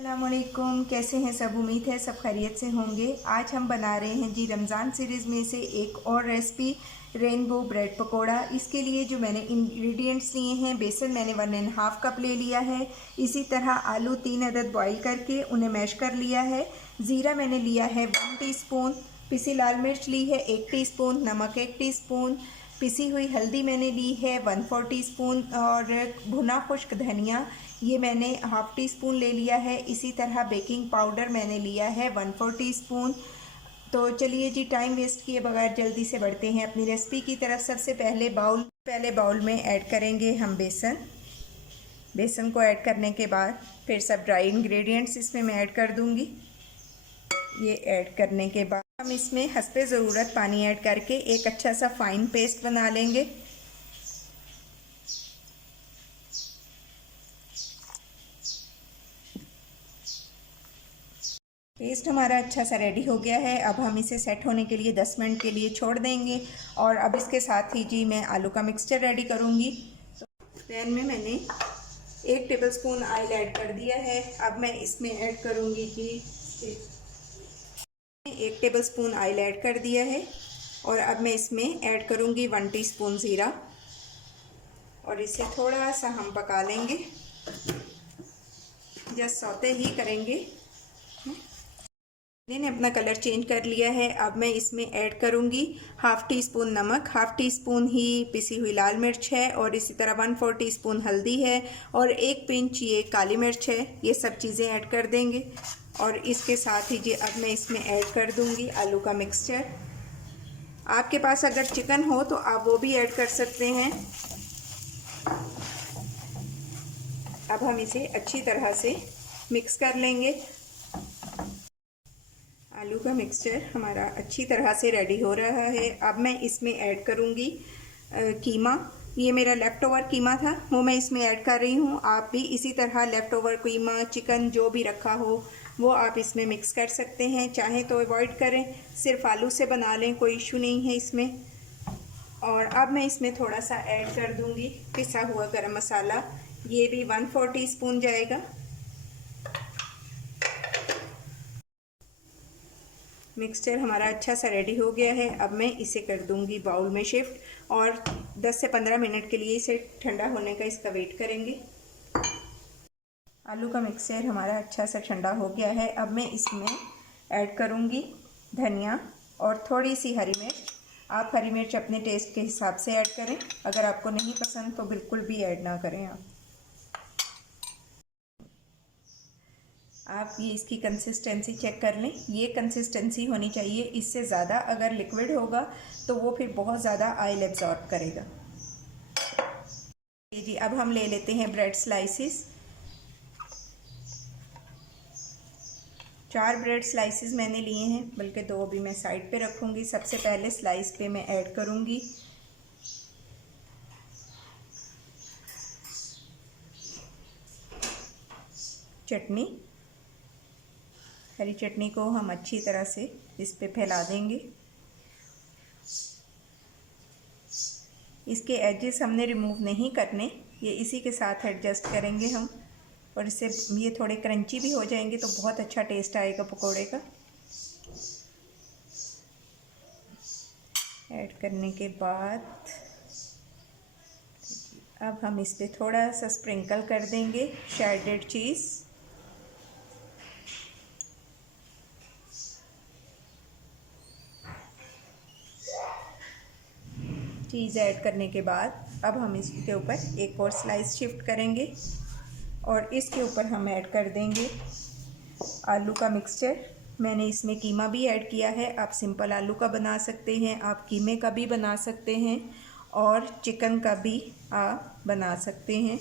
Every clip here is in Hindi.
अस्सलामुअलैकुम, कैसे हैं सब। उम्मीद है सब खैरियत से होंगे। आज हम बना रहे हैं जी रमज़ान सीरीज़ में से एक और रेसिपी, रेनबो ब्रेड पकोड़ा। इसके लिए जो मैंने इंग्रेडिएंट्स लिए हैं, बेसन मैंने 1.5 कप ले लिया है। इसी तरह आलू 3 अदद बॉईल करके उन्हें मैश कर लिया है। ज़ीरा मैंने लिया है 1 टीस्पून, पिसी लाल मिर्च ली है 1 टीस्पून, नमक 1 टीस्पून, पिसी हुई हल्दी मैंने ली है 1/4 टीस्पून और भुना खुश्क धनिया ये मैंने हाफ़ टी स्पून ले लिया है। इसी तरह बेकिंग पाउडर मैंने लिया है 1/4 टीस्पून। तो चलिए जी, टाइम वेस्ट किए बगैर जल्दी से बढ़ते हैं अपनी रेसिपी की तरफ। सबसे पहले बाउल में ऐड करेंगे हम बेसन को ऐड करने के बाद फिर सब ड्राई इंग्रेडिएंट्स इसमें मैं ऐड कर दूंगी। ये ऐड करने के बाद हम इसमें हस्बे ज़रूरत पानी ऐड करके एक अच्छा सा फाइन पेस्ट बना लेंगे। पेस्ट हमारा अच्छा सा रेडी हो गया है। अब हम इसे सेट होने के लिए 10 मिनट के लिए छोड़ देंगे। और अब इसके साथ ही जी मैं आलू का मिक्सचर रेडी करूँगी। तो पैन में मैंने 1 टेबलस्पून ऑयल ऐड कर दिया है। अब मैं इसमें ऐड करूँगी जी 1 टेबलस्पून ऑयल ऐड कर दिया है। और अब मैं इसमें ऐड करूँगी 1 टीस्पून ज़ीरा और इसे थोड़ा सा हम पका लेंगे, जस्ट सौते ही करेंगे। मैंने अपना कलर चेंज कर लिया है। अब मैं इसमें ऐड करूँगी हाफ़ टी स्पून नमक, हाफ़ टी स्पून ही पिसी हुई लाल मिर्च है और इसी तरह 1/4 टीस्पून हल्दी है और 1 पिंच ये काली मिर्च है। ये सब चीज़ें ऐड कर देंगे। और इसके साथ ही जी अब मैं इसमें ऐड कर दूँगी आलू का मिक्सचर। आपके पास अगर चिकन हो तो आप वो भी ऐड कर सकते हैं। अब हम इसे अच्छी तरह से मिक्स कर लेंगे। आलू का मिक्सचर हमारा अच्छी तरह से रेडी हो रहा है। अब मैं इसमें ऐड करूँगी कीमा। ये मेरा लेफ़्ट ओवर कीमा था, वो मैं इसमें ऐड कर रही हूँ। आप भी इसी तरह लेफ़्ट ओवर कीमा, चिकन जो भी रखा हो वो आप इसमें मिक्स कर सकते हैं। चाहे तो अवॉइड करें, सिर्फ आलू से बना लें, कोई इशू नहीं है इसमें। और अब मैं इसमें थोड़ा सा ऐड कर दूँगी पिसा हुआ गरम मसाला। ये भी 1/4 टीस्पून जाएगा। मिक्सचर हमारा अच्छा सा रेडी हो गया है। अब मैं इसे कर दूंगी बाउल में शिफ्ट और 10 से 15 मिनट के लिए इसे ठंडा होने का इसका वेट करेंगे। आलू का मिक्सचर हमारा अच्छा सा ठंडा हो गया है। अब मैं इसमें ऐड करूंगी धनिया और थोड़ी सी हरी मिर्च। आप हरी मिर्च अपने टेस्ट के हिसाब से ऐड करें, अगर आपको नहीं पसंद तो बिल्कुल भी ऐड ना करें। आप ये इसकी कंसिस्टेंसी चेक कर लें, ये कंसिस्टेंसी होनी चाहिए। इससे ज़्यादा अगर लिक्विड होगा तो वो फिर बहुत ज़्यादा ऑयल एब्जॉर्ब करेगा। जी अब हम ले लेते हैं ब्रेड स्लाइसिस। 4 ब्रेड स्लाइसिस मैंने लिए हैं, बल्कि 2 अभी मैं साइड पे रखूँगी। सबसे पहले स्लाइस पे मैं ऐड करूँगी चटनी। हरी चटनी को हम अच्छी तरह से इस पे फैला देंगे। इसके एजेस हमने रिमूव नहीं करने, ये इसी के साथ एडजस्ट करेंगे हम। और इससे ये थोड़े क्रंची भी हो जाएंगे तो बहुत अच्छा टेस्ट आएगा पकोड़े का। ऐड करने के बाद अब हम इस पे थोड़ा सा स्प्रिंकल कर देंगे शेडेड चीज़। चीज़ ऐड करने के बाद अब हम इसके ऊपर एक और स्लाइस शिफ्ट करेंगे और इसके ऊपर हम ऐड कर देंगे आलू का मिक्सचर। मैंने इसमें कीमा भी ऐड किया है। आप सिंपल आलू का बना सकते हैं, आप कीमे का भी बना सकते हैं और चिकन का भी आप बना सकते हैं।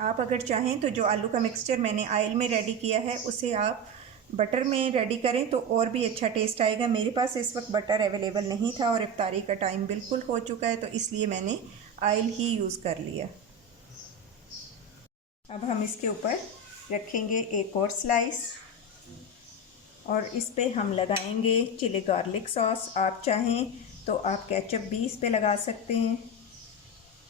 आप अगर चाहें तो जो आलू का मिक्सचर मैंने ऑयल में रेडी किया है उसे आप बटर में रेडी करें तो और भी अच्छा टेस्ट आएगा। मेरे पास इस वक्त बटर अवेलेबल नहीं था और इफ्तारी का टाइम बिल्कुल हो चुका है, तो इसलिए मैंने ऑयल ही यूज़ कर लिया। अब हम इसके ऊपर रखेंगे एक और स्लाइस और इस पे हम लगाएंगे चिली गार्लिक सॉस। आप चाहें तो आप केचप भी इस पे लगा सकते हैं,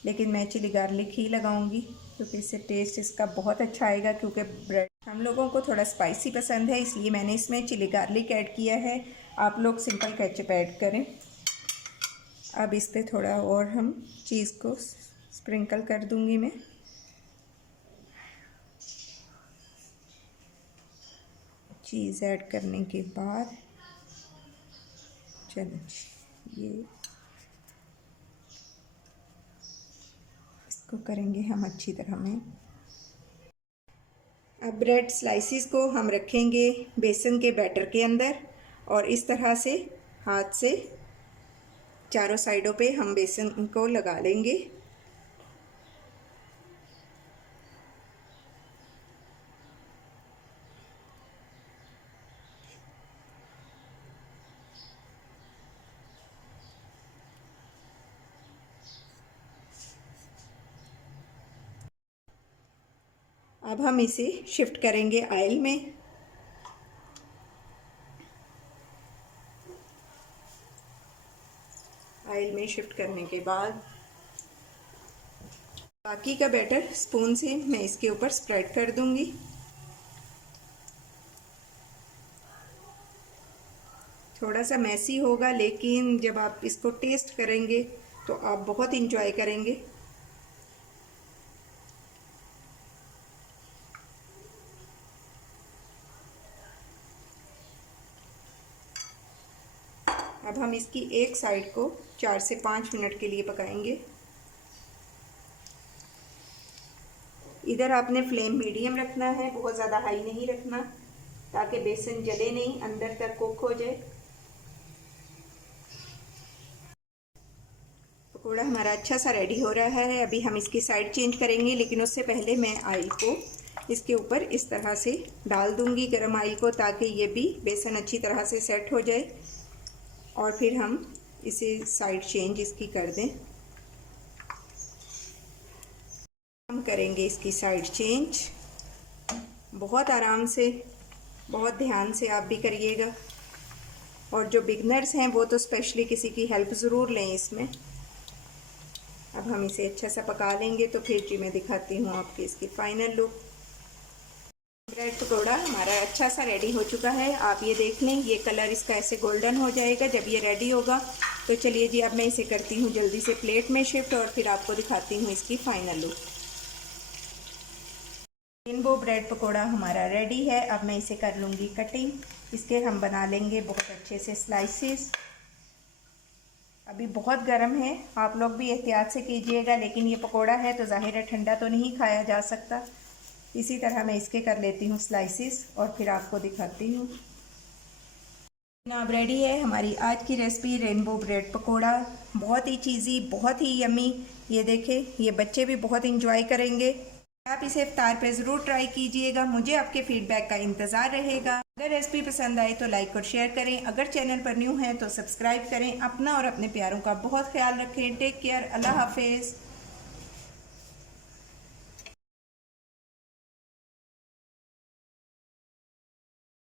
लेकिन मैं चिली गार्लिक ही लगाऊंगी क्योंकि इससे टेस्ट इसका बहुत अच्छा आएगा। क्योंकि ब्रेड हम लोगों को थोड़ा स्पाइसी पसंद है, इसलिए मैंने इसमें चिली गार्लिक ऐड किया है। आप लोग सिंपल केचप ऐड करें। अब इस पे थोड़ा और हम चीज़ को स्प्रिंकल कर दूंगी मैं। चीज़ ऐड करने के बाद चलो ये इसको करेंगे हम अच्छी तरह में। अब ब्रेड स्लाइसिस को हम रखेंगे बेसन के बैटर के अंदर और इस तरह से हाथ से चारों साइडों पे हम बेसन को लगा लेंगे। अब हम इसे शिफ्ट करेंगे ऑयल में। ऑयल में शिफ्ट करने के बाद बाकी का बैटर स्पून से मैं इसके ऊपर स्प्रेड कर दूंगी। थोड़ा सा मैसी होगा, लेकिन जब आप इसको टेस्ट करेंगे तो आप बहुत इंजॉय करेंगे। अब हम इसकी एक साइड को 4 से 5 मिनट के लिए पकाएंगे। इधर आपने फ्लेम मीडियम रखना है, बहुत ज़्यादा हाई नहीं रखना, ताकि बेसन जले नहीं, अंदर तक कुक हो जाए। पकौड़ा हमारा अच्छा सा रेडी हो रहा है। अभी हम इसकी साइड चेंज करेंगे, लेकिन उससे पहले मैं ऑयल को इसके ऊपर इस तरह से डाल दूंगी, गरम ऑयल को, ताकि ये भी बेसन अच्छी तरह से सेट हो जाए। और फिर हम इसे साइड चेंज इसकी कर दें। हम करेंगे इसकी साइड चेंज बहुत आराम से, बहुत ध्यान से आप भी करिएगा। और जो बिगनर्स हैं वो तो स्पेशली किसी की हेल्प ज़रूर लें इसमें। अब हम इसे अच्छा सा पका लेंगे, तो फिर जी मैं दिखाती हूँ आपकी इसकी फाइनल लुक। ब्रेड पकौड़ा हमारा अच्छा सा रेडी हो चुका है। आप ये देख लें, ये कलर इसका ऐसे गोल्डन हो जाएगा जब ये रेडी होगा। तो चलिए जी, अब मैं इसे करती हूँ जल्दी से प्लेट में शिफ्ट और फिर आपको दिखाती हूँ इसकी final look. Rainbow bread pakora हमारा रेडी है। अब मैं इसे कर लूँगी कटिंग। इसके हम बना लेंगे बहुत अच्छे से स्लाइसेस। अभी बहुत गर्म है, आप लोग भी एहतियात से कीजिएगा, लेकिन ये पकौड़ा है तो ज़ाहिर है ठंडा तो नहीं खाया जा सकता। इसी तरह मैं इसके कर लेती हूँ स्लाइसेस और फिर आपको दिखाती हूँ। अब रेडी है हमारी आज की रेसिपी रेनबो ब्रेड पकोड़ा। बहुत ही चीज़ी, बहुत ही यमी। ये देखें, ये बच्चे भी बहुत इंजॉय करेंगे। आप इसे इफ्तार पे ज़रूर ट्राई कीजिएगा। मुझे आपके फीडबैक का इंतज़ार रहेगा। अगर रेसिपी पसंद आए तो लाइक और शेयर करें। अगर चैनल पर न्यू हैं तो सब्सक्राइब करें। अपना और अपने प्यारों का बहुत ख्याल रखें। Take care. अल्लाह हाफिज़।